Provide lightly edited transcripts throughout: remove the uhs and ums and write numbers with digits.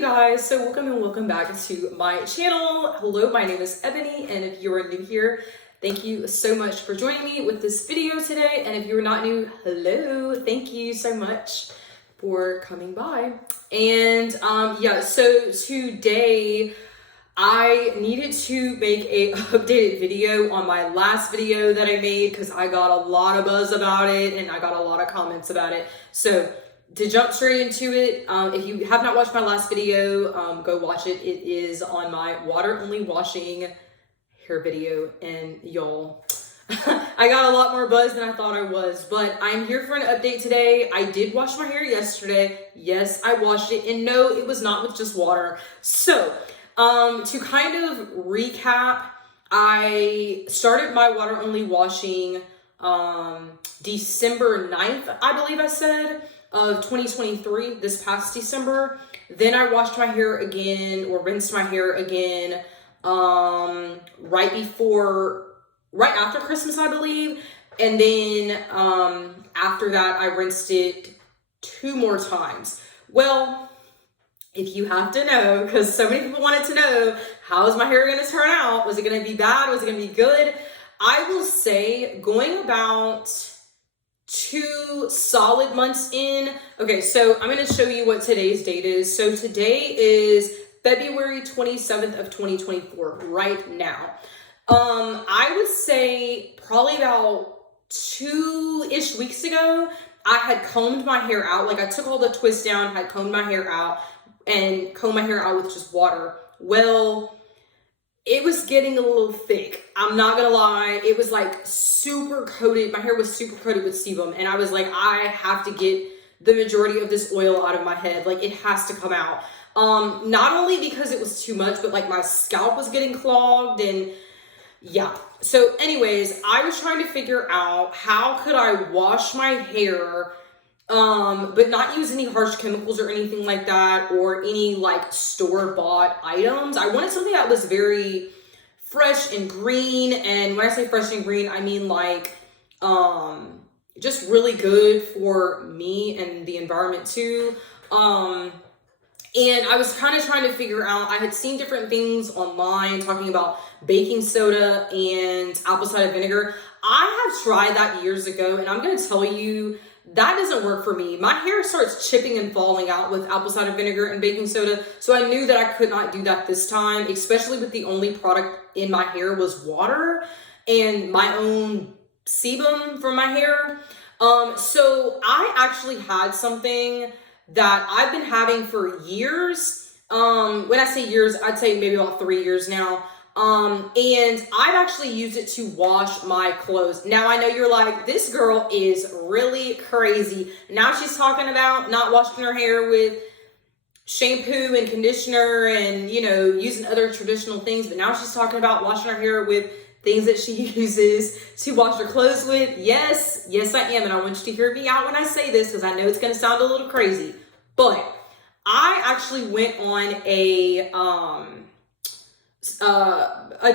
you guys, so welcome and welcome back to my channel. Hello, my name is Ebony, and if you are new here, thank you so much for joining me with this video today. And if you are not new, hello, thank you so much for coming by. And yeah, so today I needed to make a updated video on my last video that I made because I got a lot of buzz about it and I got a lot of comments about it. So to jump straight into it, if you have not watched my last video, go watch it. It is on my water only washing hair video, and y'all, I got a lot more buzz than I thought I was, but I'm here for an update today. I did wash my hair yesterday. Yes, I washed it, and no, it was not with just water. So to kind of recap, I started my water only washing December 9th, I believe I said, of 2023, this past December. Then I washed my hair again, or rinsed my hair again, right after Christmas, I believe. And then after that, I rinsed it 2 more times. Well, if you have to know, because so many people wanted to know, how is my hair going to turn out? Was it going to be bad? Was it going to be good? I will say, going about 2 solid months in. Okay, so I'm going to show you what today's date is. So today is February 27th of 2024, right now. I would say probably about 2-ish weeks ago, I had combed my hair out. Like, I took all the twists down, had combed my hair out, and combed my hair out with just water. Well, it was getting a little thick. I'm not gonna lie. It was like super coated. My hair was super coated with sebum. And I was like, I have to get the majority of this oil out of my head. Like, it has to come out. Not only because it was too much, but like my scalp was getting clogged and yeah. So anyways, I was trying to figure out how could I wash my hair, but not use any harsh chemicals or anything like that, or any like store-bought items. I wanted something that was very fresh and green. And when I say fresh and green, I mean like, just really good for me and the environment too. And I was kind of trying to figure out, I had seen different things online talking about baking soda and apple cider vinegar. I have tried that years ago, and I'm going to tell you, that doesn't work for me. My hair starts chipping and falling out with apple cider vinegar and baking soda. So I knew that I could not do that this time, especially with the only product in my hair was water and my own sebum for my hair. So I actually had something that I've been having for years. When I say years, I'd say maybe about 3 years now. And I've actually used it to wash my clothes. Now I know you're like, this girl is really crazy. Now she's talking about not washing her hair with shampoo and conditioner and, you know, using other traditional things. But now she's talking about washing her hair with things that she uses to wash her clothes with. Yes, I am. And I want you to hear me out when I say this, because I know it's going to sound a little crazy. But I actually went on a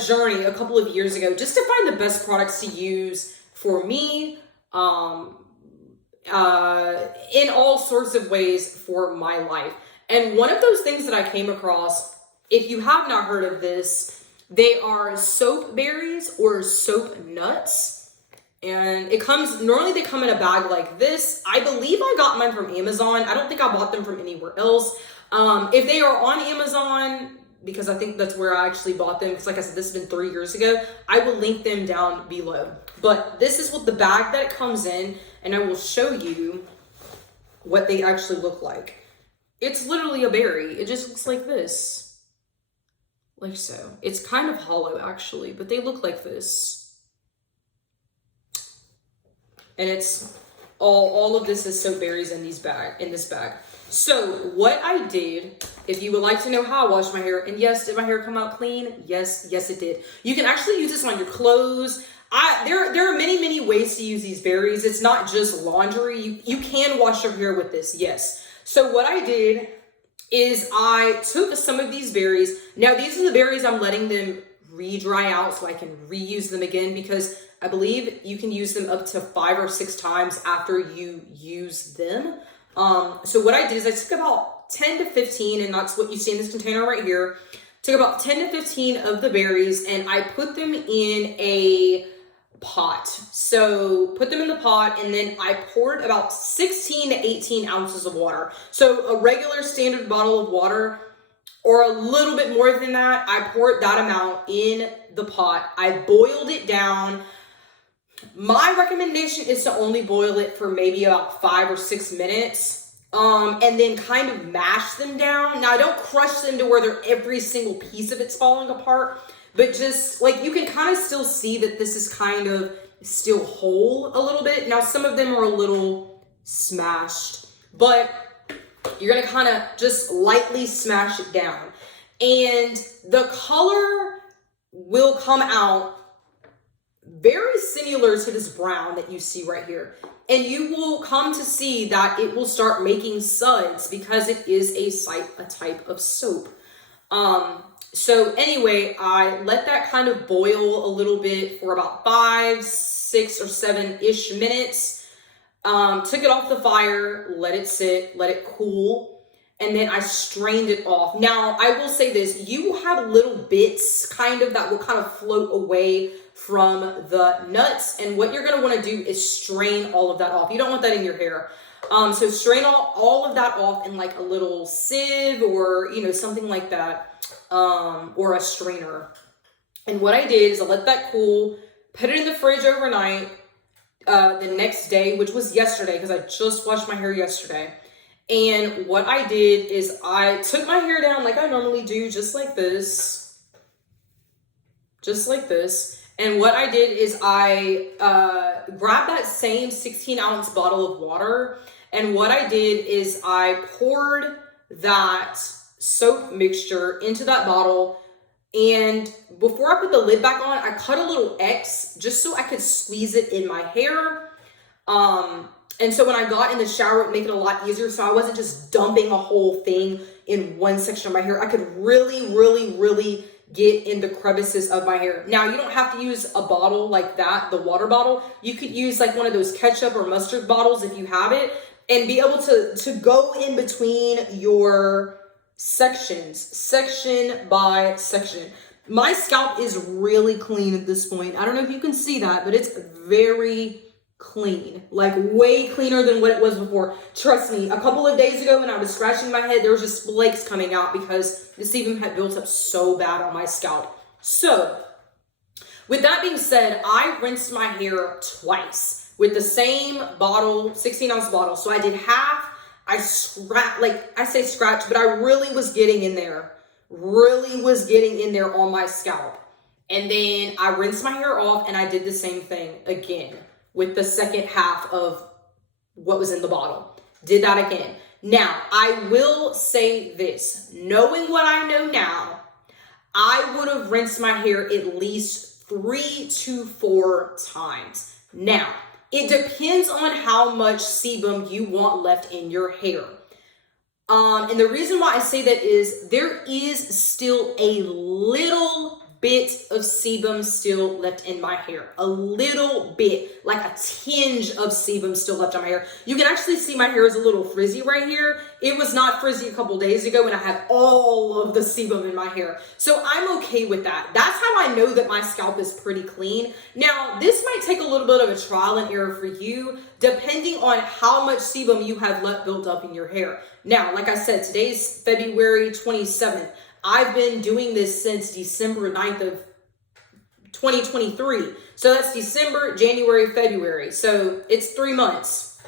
journey a couple of years ago just to find the best products to use for me, in all sorts of ways for my life. And one of those things that I came across, if you have not heard of this, they are soap berries or soap nuts. And normally they come in a bag like this. I believe I got mine from Amazon. I don't think I bought them from anywhere else. If they are on Amazon, because I think that's where I actually bought them, because like I said, this has been 3 years ago, I will link them down below. But this is what the bag that it comes in, and I will show you what they actually look like. It's literally a berry. It just looks like this. Like so. It's kind of hollow actually, but they look like this. And it's all of this is soap berries in this bag. So what I did, if you would like to know how I wash my hair, and yes, did my hair come out clean? Yes, it did. You can actually use this on your clothes. There are many ways to use these berries. It's not just laundry. You can wash your hair with this, yes. So what I did is I took some of these berries. Now these are the berries I'm letting them re-dry out so I can reuse them again, because I believe you can use them up to 5 or 6 times after you use them. So what I did is I took about 10 to 15, and that's what you see in this container right here. Took about 10 to 15 of the berries and I put them in a pot. So put them in the pot, and then I poured about 16 to 18 ounces of water. So a regular standard bottle of water, or a little bit more than that, I poured that amount in the pot. I boiled it down. My recommendation is to only boil it for maybe about 5 or 6 minutes. And then kind of mash them down. Now, I don't crush them to where every single piece of it's falling apart, but just like you can kind of still see that this is kind of still whole a little bit. Now, some of them are a little smashed, but you're gonna kind of just lightly smash it down. And the color will come out very similar to this brown that you see right here. And you will come to see that it will start making suds because it is a type of soap. So anyway, I let that kind of boil a little bit for about 5, 6, or 7-ish minutes. Took it off the fire, let it sit, let it cool, and then I strained it off. Now, I will say this, you will have little bits kind of that will kind of float away from the nuts, and what you're going to want to do is strain all of that off. You don't want that in your hair. So strain all of that off in like a little sieve or, something like that, or a strainer. And what I did is I let that cool, put it in the fridge overnight, the next day, which was yesterday, because I just washed my hair yesterday. And what I did is I took my hair down like I normally do, just like this. And what I did is I grabbed that same 16-ounce bottle of water, and what I did is I poured that soap mixture into that bottle, and before I put the lid back on, I cut a little X just so I could squeeze it in my hair. And so when I got in the shower, it would make it a lot easier, so I wasn't just dumping a whole thing in one section of my hair. I could really, really, really get in the crevices of my hair. Now, you don't have to use a bottle like that, the water bottle. You could use like one of those ketchup or mustard bottles if you have it, and be able to go in between your sections, section by section. My scalp is really clean at this point. I don't know if you can see that, but it's very clean, like way cleaner than what it was before. Trust me, a couple of days ago when I was scratching my head, there was just flakes coming out because the sebum had built up so bad on my scalp. So with that being said, I rinsed my hair twice with the same bottle, 16-ounce bottle. So I did half. I scratched, but I really was getting in there on my scalp. And then I rinsed my hair off, and I did the same thing again with the second half of what was in the bottle. Did that again. Now, I will say this, knowing what I know now, I would have rinsed my hair at least 3 to 4 times. Now, it depends on how much sebum you want left in your hair. And the reason why I say that is there is still a little bit of sebum still left in my hair. A little bit, like a tinge of sebum still left on my hair. You can actually see my hair is a little frizzy right here. It was not frizzy a couple days ago when I had all of the sebum in my hair. So I'm okay with that. That's how I know that my scalp is pretty clean. Now, this might take a little bit of a trial and error for you, depending on how much sebum you have left built up in your hair. Now, like I said, today's February 27th. I've been doing this since December 9th of 2023. So that's December, January, February. So it's 3 months,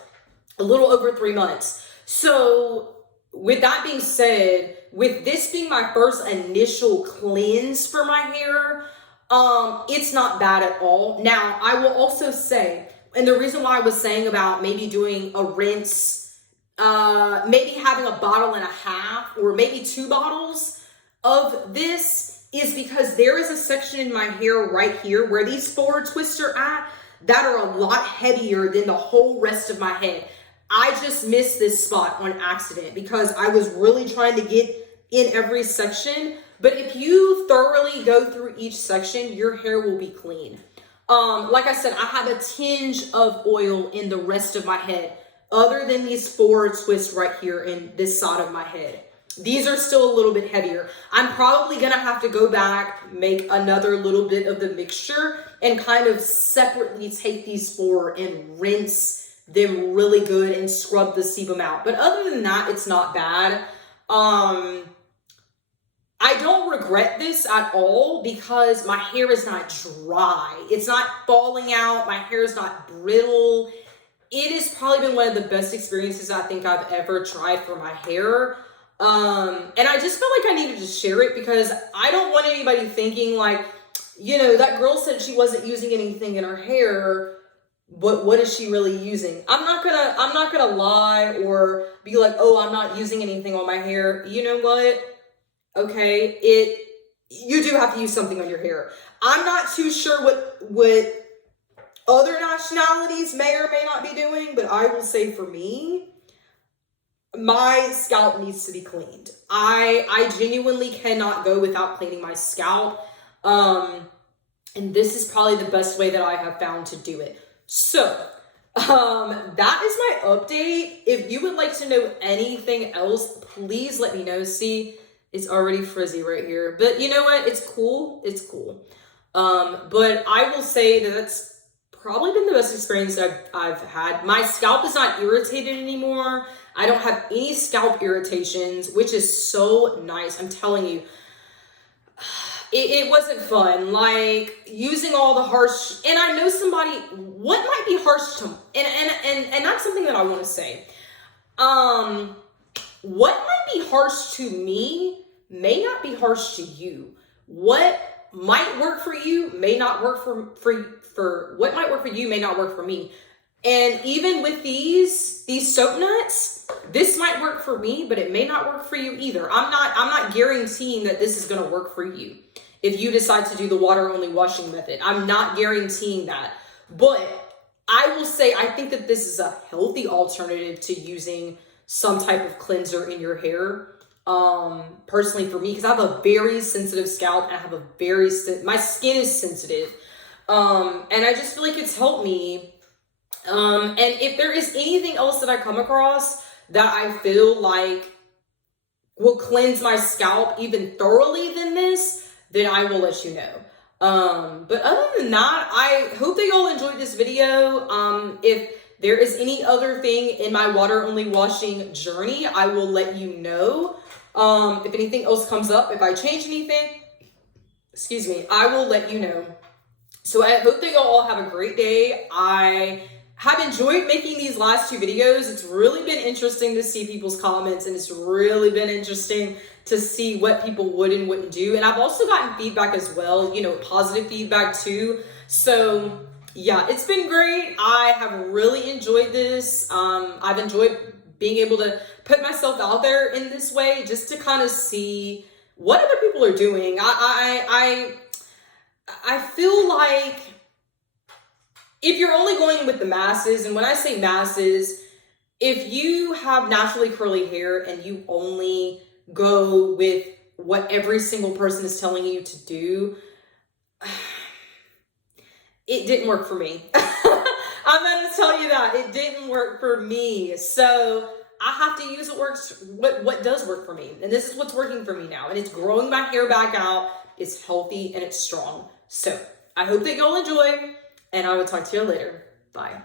a little over 3 months. So with that being said, with this being my first initial cleanse for my hair, it's not bad at all. Now, I will also say, and the reason why I was saying about maybe doing a rinse, maybe having a bottle and a half or maybe 2 bottles of this is because there is a section in my hair right here where these forward twists are at that are a lot heavier than the whole rest of my head. I just missed this spot on accident because I was really trying to get in every section. But if you thoroughly go through each section, your hair will be clean. Like I said, I have a tinge of oil in the rest of my head. other than these 4 twists right here in this side of my head. These are still a little bit heavier. I'm probably gonna have to go back, make another little bit of the mixture, and kind of separately take these 4 and rinse them really good and scrub the sebum out. But other than that, it's not bad. I don't regret this at all because my hair is not dry. It's not falling out. My hair is not brittle. It has probably been one of the best experiences I think I've ever tried for my hair. And I just felt like I needed to share it because I don't want anybody thinking like, you know, that girl said she wasn't using anything in her hair, but what is she really using? I'm not gonna lie or be like, oh, I'm not using anything on my hair. You know what? Okay, you do have to use something on your hair. I'm not too sure what other nationalities may or may not be doing, but I will say for me, my scalp needs to be cleaned. I genuinely cannot go without cleaning my scalp. And this is probably the best way that I have found to do it. So, that is my update. If you would like to know anything else, please let me know. See, it's already frizzy right here, but you know what? It's cool. It's cool. But I will say that that's probably been the best experience I've had. My scalp is not irritated anymore. I don't have any scalp irritations, which is so nice. I'm telling you, it wasn't fun. Like using all the harsh, and I know somebody, what might be harsh to, and that's something that I want to say. What might be harsh to me may not be harsh to you. What might work for you may not work for what might work for you may not work for me. And even with these soap nuts, this might work for me, but it may not work for you either. I'm not guaranteeing that this is going to work for you if you decide to do the water only washing method. I'm not guaranteeing that. But I will say I think that this is a healthy alternative to using some type of cleanser in your hair. Personally for me, because I have a very sensitive scalp and I have a my skin is sensitive. And I just feel like it's helped me. And if there is anything else that I come across that I feel like will cleanse my scalp even thoroughly than this, then I will let you know. But other than that, I hope that y'all enjoyed this video. If there is any other thing in my water only washing journey, I will let you know. If anything else comes up, if I change anything, excuse me, I will let you know. So I hope that y'all all have a great day. I have enjoyed making these last 2 videos. It's really been interesting to see people's comments, and it's really been interesting to see what people would and wouldn't do. And I've also gotten feedback as well, you know, positive feedback too. So yeah, it's been great. I have really enjoyed this. I've enjoyed being able to put myself out there in this way just to kind of see what other people are doing. I feel like if you're only going with the masses, and when I say masses, if you have naturally curly hair and you only go with what every single person is telling you to do, it didn't work for me. I'm going to tell you that it didn't work for me. So I have to use what does work for me. And this is what's working for me now. And it's growing my hair back out. It's healthy and it's strong. So I hope that y'all enjoy, and I will talk to you later. Bye.